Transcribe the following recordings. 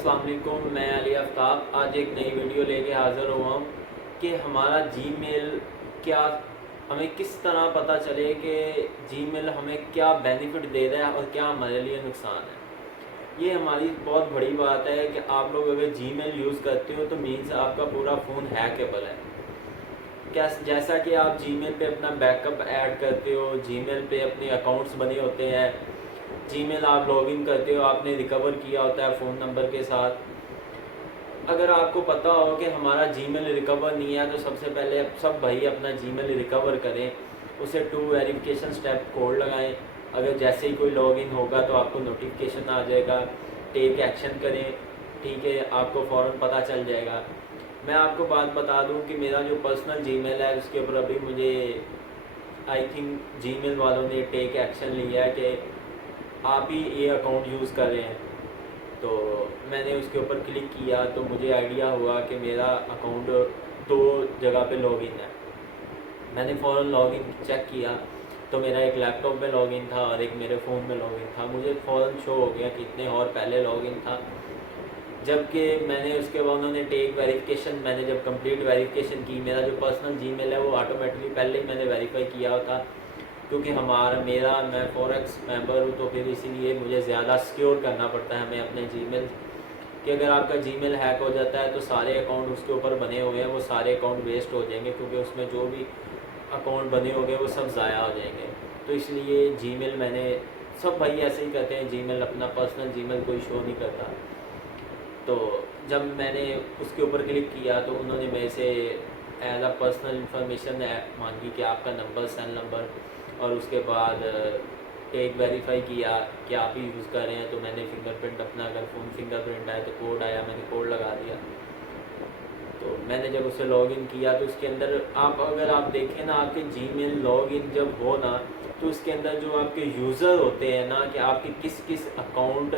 अस्सलाम वालेकुम, मैं अली आफ्ताब आज एक नई वीडियो लेके हाज़िर हुआ हूँ कि हमारा जीमेल क्या, हमें किस तरह पता चले कि जीमेल हमें क्या बेनिफिट दे रहा है और क्या हमारे लिए नुकसान है। ये हमारी बहुत बड़ी बात है कि आप लोग अगर जीमेल यूज़ करते हो तो मीन्स आपका पूरा फ़ोन हैकेबल है। क्या जैसा कि आप जीमेल पे अपना बैकअप ऐड करते हो, जीमेल पे अपने अकाउंट्स बने होते हैं, जीमेल आप लॉगिन करते हो, आपने रिकवर किया होता है फ़ोन नंबर के साथ। अगर आपको पता हो कि हमारा जीमेल रिकवर नहीं है तो सबसे पहले सब भाई अपना जीमेल रिकवर करें, उसे 2 वेरिफिकेशन स्टेप कोड लगाएं। अगर जैसे ही कोई लॉगिन होगा तो आपको नोटिफिकेशन आ जाएगा, टेक एक्शन करें, ठीक है, आपको फ़ौरन पता चल जाएगा। मैं आपको बात बता दूं कि मेरा जो पर्सनल जीमेल है उसके ऊपर अभी मुझे आई थिंक जीमेल वालों ने टेक एक्शन लिया है कि आप ही ये अकाउंट यूज़ कर रहे हैं। तो मैंने उसके ऊपर क्लिक किया तो मुझे आइडिया हुआ कि मेरा अकाउंट 2 जगह पे लॉगिन है। मैंने फ़ौरन लॉगिन चेक किया तो मेरा एक लैपटॉप में लॉगिन था और एक मेरे फ़ोन में लॉगिन था। मुझे फ़ौरन शो हो गया कि इतने और पहले लॉगिन था, जबकि मैंने उसके बाद उन्होंने टेक वेरिफिकेशन, मैंने जब कंप्लीट वेरिफिकेशन की, मेरा जो पर्सनल जीमेल है वो ऑटोमेटिकली पहले ही मैंने वेरीफाई किया था, क्योंकि मैं फॉरेक्स मेंबर हूँ तो फिर इसीलिए मुझे ज़्यादा सिक्योर करना पड़ता है हमें अपने जीमेल कि अगर आपका जीमेल हैक हो जाता है तो सारे अकाउंट उसके ऊपर बने हुए हैं वो सारे अकाउंट वेस्ट हो जाएंगे, क्योंकि उसमें जो भी अकाउंट बने होंगे वो सब ज़ाया हो जाएंगे। तो इसलिए जीमेल मैंने, सब भाई ऐसे ही करते हैं, जीमेल अपना पर्सनल जीमेल कोई शो नहीं करता। तो जब मैंने उसके ऊपर क्लिक किया तो उन्होंने मेरे से एज अ पर्सनल इंफॉर्मेशन मांगी कि आपका नंबर, सेल नंबर, और उसके बाद एक वेरीफाई किया कि आप ही यूज़ कर रहे हैं। तो मैंने फिंगरप्रिंट अपना, अगर फ़ोन फिंगरप्रिंट आए तो कोड आया, मैंने कोड लगा दिया। तो मैंने जब उसे लॉगिन किया तो उसके अंदर अगर आप देखें ना, आपके जीमेल लॉगिन जब हो ना तो उसके अंदर जो आपके यूज़र होते हैं ना, कि आपके किस किस अकाउंट,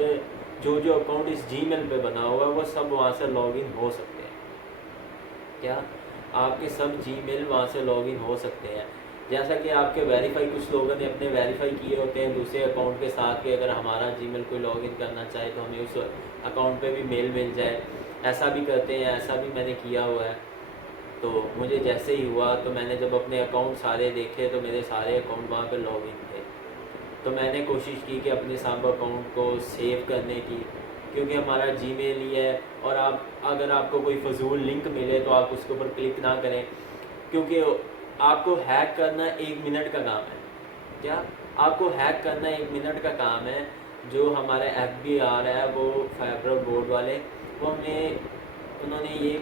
जो अकाउंट इस जीमेल पे बना हुआ है वो सब वहाँ से लॉगिन हो सकते हैं। क्या आपके सब जीमेल वहाँ से लॉगिन हो सकते हैं। जैसा कि आपके वेरीफाई, कुछ लोगों ने अपने वेरीफाई किए होते हैं दूसरे अकाउंट के साथ कि अगर हमारा जीमेल कोई लॉगिन करना चाहे तो हमें उस अकाउंट पे भी मेल मिल जाए, ऐसा भी करते हैं, ऐसा भी मैंने किया हुआ है। तो मुझे जैसे ही हुआ तो मैंने जब अपने अकाउंट सारे देखे तो मेरे सारे अकाउंट वहाँ पे लॉगिन थे। तो मैंने कोशिश की कि अपने सब अकाउंट को सेव करने की, क्योंकि हमारा जीमेल ही है। और अगर आपको कोई फजूल लिंक मिले तो आप उसके ऊपर क्लिक ना करें, क्योंकि आपको हैक करना 1 मिनट का काम है। क्या आपको हैक करना 1 मिनट का काम है। जो हमारे FBI है वो फेडरल बोर्ड वाले, वो उन्होंने ये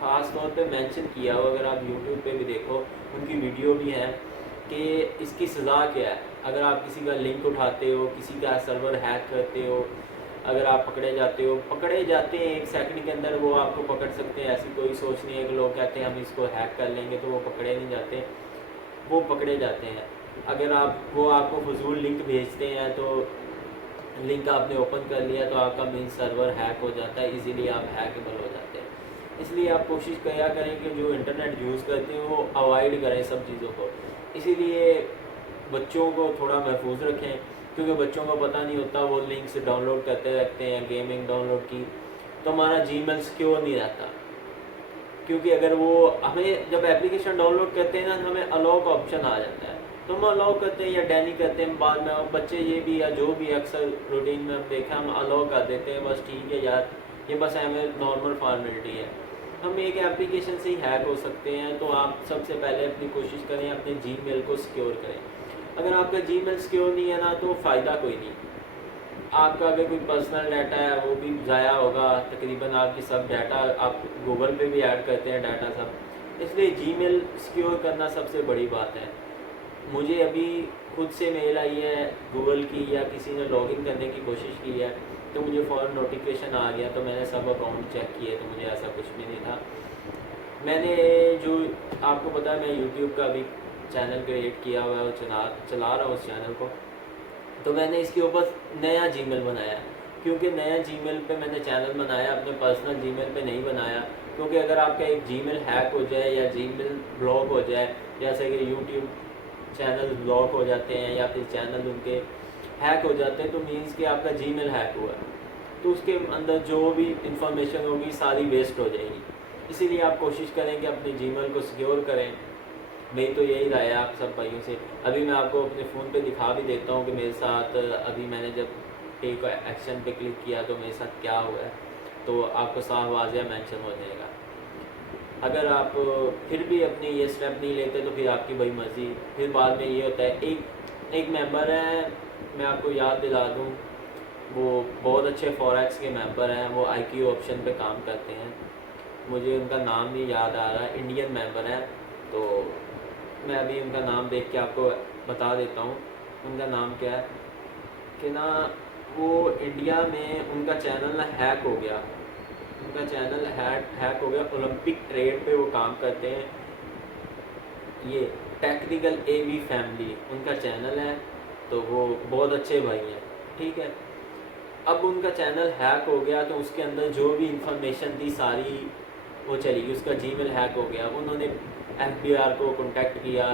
ख़ास तौर पे मेंशन किया हो, अगर आप यूट्यूब पे भी देखो उनकी वीडियो भी है, कि इसकी सज़ा क्या है। अगर आप किसी का लिंक उठाते हो, किसी का सर्वर हैक करते हो, अगर आप पकड़े जाते हैं 1 सेकंड के अंदर वो आपको पकड़ सकते हैं। ऐसी कोई सोच नहीं है कि लोग कहते हैं हम इसको हैक कर लेंगे तो वो पकड़े नहीं जाते, वो पकड़े जाते हैं। अगर वो आपको फजूल लिंक भेजते हैं तो लिंक आपने ओपन कर लिया तो आपका मेन सर्वर हैक हो जाता है, इजीली आप हैकेबल हो जाते हैं। इसलिए आप कोशिश किया करें कि जो इंटरनेट यूज़ करते हैं वो अवॉइड करें सब चीज़ों को। इसीलिए बच्चों को थोड़ा महफूज रखें, क्योंकि बच्चों को पता नहीं होता, वो लिंक्स डाउनलोड करते रहते हैं। गेमिंग डाउनलोड की तो हमारा जीमेल सिक्योर नहीं रहता, क्योंकि अगर वो हमें जब एप्लीकेशन डाउनलोड करते हैं ना तो हमें अलाउ का ऑप्शन आ जाता है, तो हम अलाउ करते हैं या डैनी करते हैं। बाद में बच्चे ये भी, या जो भी अक्सर रूटीन में हम देखा, हम अलाउ कर देते हैं, बस ठीक है यार, ये बस हमें नॉर्मल फॉर्मेलिटी है। हम एक एप्लीकेशन से ही हैक हो सकते हैं। तो आप सबसे पहले अपनी कोशिश करें अपने जीमेल को सिक्योर करें। अगर आपका जीमेल सिक्योर नहीं है ना तो फ़ायदा कोई नहीं। आपका अगर कोई पर्सनल डाटा है वो भी ज़ाया होगा, तकरीबन आपकी सब डाटा, आप गूगल पे भी ऐड करते हैं डाटा सब, इसलिए जीमेल सिक्योर करना सबसे बड़ी बात है। मुझे अभी खुद से मेल आई है गूगल की, या किसी ने लॉगिन करने की कोशिश की है तो मुझे फ़ौरन नोटिफिकेशन आ गया, तो मैंने सब अकाउंट चेक किए तो मुझे ऐसा कुछ भी नहीं था। मैंने जो आपको पता है, मैं यूट्यूब का भी चैनल क्रिएट किया हुआ है और चला रहा हूँ उस चैनल को। तो मैंने इसके ऊपर नया जीमेल बनाया, क्योंकि नया जीमेल पे मैंने चैनल बनाया, अपने पर्सनल जीमेल पे नहीं बनाया। क्योंकि अगर आपका एक जीमेल हैक हो जाए या जीमेल ब्लॉक हो जाए, जैसे कि यूट्यूब चैनल ब्लॉक हो जाते हैं या फिर चैनल उनके हैक हो जाते हैं, तो मीन्स कि आपका जीमेल हैक हुआ है। तो उसके अंदर जो भी इंफॉर्मेशन होगी सारी वेस्ट हो जाएगी। इसीलिए आप कोशिश करें कि अपने जीमेल को सिक्योर करें। मेरी तो यही राय है आप सब भाइयों से। अभी मैं आपको अपने फ़ोन पे दिखा भी देता हूँ कि मेरे साथ अभी मैंने जब टेक एक्शन पे क्लिक किया तो मेरे साथ क्या हुआ है, तो आपको साफ वाज़ेह मेंशन हो जाएगा। अगर आप फिर भी अपनी ये स्टेप नहीं लेते तो फिर आपकी भाई मर्ज़ी। फिर बाद में ये होता है, एक मेंबर है, मैं आपको याद दिला दूँ, वो बहुत अच्छे फॉरेक्स के मेंबर हैं, वो IQ ऑप्शन पे काम करते हैं, मुझे उनका नाम नहीं याद आ रहा, इंडियन मेंबर हैं। तो मैं अभी उनका नाम देख के आपको बता देता हूँ उनका नाम क्या है कि ना, वो इंडिया में उनका चैनल ना हैक हो गया, उनका चैनल हैक हो गया। ओलंपिक ट्रेड पे वो काम करते हैं, ये टेक्निकल AV फैमिली उनका चैनल है। तो वो बहुत अच्छे भाई हैं, ठीक है। अब उनका चैनल हैक हो गया तो उसके अंदर जो भी इंफॉर्मेशन थी सारी वो चली गई, उसका जीमेल हैक हो गया। उन्होंने FBI को कांटेक्ट किया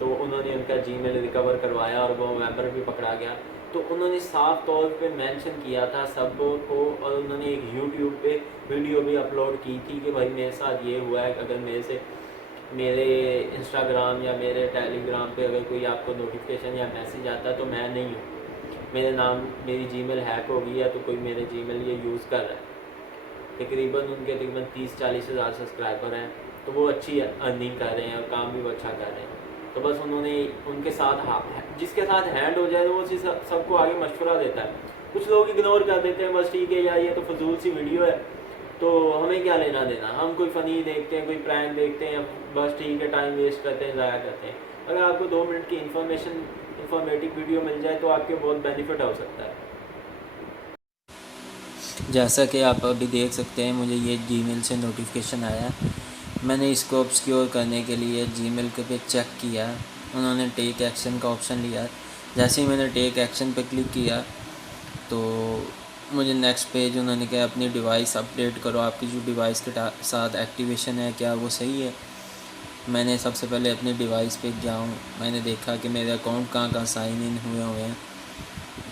तो उन्होंने उनका जीमेल रिकवर करवाया और वो मेंबर भी पकड़ा गया। तो उन्होंने साफ तौर पे मेंशन किया था सब को, और उन्होंने एक YouTube पे वीडियो भी अपलोड की थी कि भाई मेरे साथ ये हुआ है, अगर मेरे इंस्टाग्राम या मेरे टेलीग्राम पे अगर कोई आपको नोटिफिकेशन या मैसेज आता है तो मैं नहीं हूँ, मेरी जीमेल हैक हो गई है, तो कोई मेरे जीमेल ये यूज़ कर रहा है। तकरीबन 30-40 हज़ार सब्सक्राइबर हैं, तो वो अच्छी अर्निंग कर रहे हैं और काम भी वो अच्छा कर रहे हैं। तो बस उन्होंने उनके साथ जिसके साथ हैंड हो जाए तो वो सबको आगे मशवरा देता है। कुछ लोग इग्नोर कर देते हैं, बस ठीक है यार ये तो फजूल सी वीडियो है, तो हमें क्या लेना देना, हम कोई फ़नी देखते हैं, कोई प्रैंक देखते हैं, बस ठीक है टाइम वेस्ट करते हैं, ज़ाया करते हैं। अगर आपको 2 मिनट की इंफॉर्मेटिव वीडियो मिल जाए तो आपके बहुत बेनिफिट हो सकता है। जैसा कि आप अभी देख सकते हैं, मुझे ये जीमेल से नोटिफिकेशन आया। मैंने इसको ऑब्सक्योर करने के लिए जीमेल के पे चेक किया, उन्होंने टेक एक्शन का ऑप्शन लिया। जैसे ही मैंने टेक एक्शन पे क्लिक किया तो मुझे नेक्स्ट पेज उन्होंने कहा अपनी डिवाइस अपडेट करो, आपकी जो डिवाइस के साथ एक्टिवेशन है क्या वो सही है। मैंने सबसे पहले अपनी डिवाइस पे गया हूँ, मैंने देखा कि मेरे अकाउंट कहाँ साइन इन हुए हैं।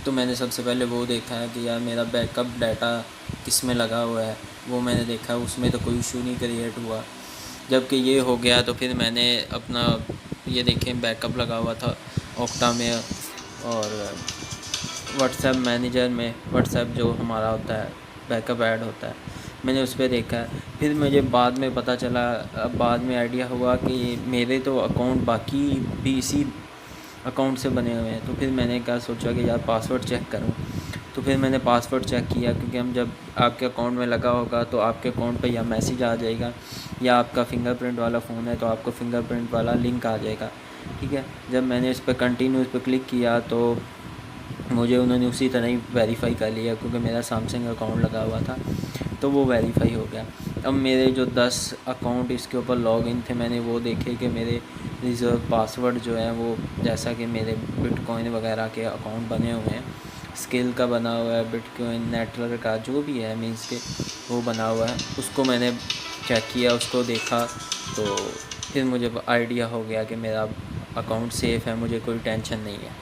तो मैंने सबसे पहले वो देखा है कि यार मेरा बैकअप डाटा किस में लगा हुआ है, वो मैंने देखा, उसमें तो कोई इशू नहीं क्रिएट हुआ। जबकि ये हो गया तो फिर मैंने अपना ये देखें बैकअप लगा हुआ था ओक्टा में और व्हाट्सएप मैनेजर में, व्हाट्सएप जो हमारा होता है बैकअप ऐड होता है, मैंने उस पर देखा है। फिर मुझे बाद में पता चला, बाद में आइडिया हुआ कि मेरे तो अकाउंट बाकी भी इसी अकाउंट से बने हुए हैं। तो फिर मैंने क्या सोचा कि यार पासवर्ड चेक करूं। तो फिर मैंने पासवर्ड चेक किया, क्योंकि हम जब आपके अकाउंट में लगा होगा तो आपके अकाउंट पे या मैसेज आ जाएगा, या आपका फ़िंगरप्रिंट वाला फ़ोन है तो आपको फ़िंगरप्रिंट वाला लिंक आ जाएगा, ठीक है। जब मैंने इस पर कंटिन्यू पर क्लिक किया तो मुझे उन्होंने उसी तरह ही वेरीफ़ाई कर लिया, क्योंकि मेरा सैमसंग अकाउंट लगा हुआ था तो वो वेरीफ़ाई हो गया। अब मेरे जो 10 अकाउंट इसके ऊपर लॉगिन थे, मैंने वो देखे कि मेरे रिज़र्व पासवर्ड जो है वो, जैसा कि मेरे बिटकॉइन वगैरह के अकाउंट बने हुए हैं, स्किल का बना हुआ है, बिटकॉइन नेटवर्क का जो भी है मीन्स के वो बना हुआ है, उसको मैंने चेक किया, उसको देखा तो फिर मुझे आइडिया हो गया कि मेरा अकाउंट सेफ़ है, मुझे कोई टेंशन नहीं है।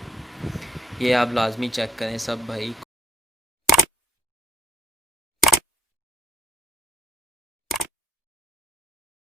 ये आप लाजमी चेक करें सब भाई।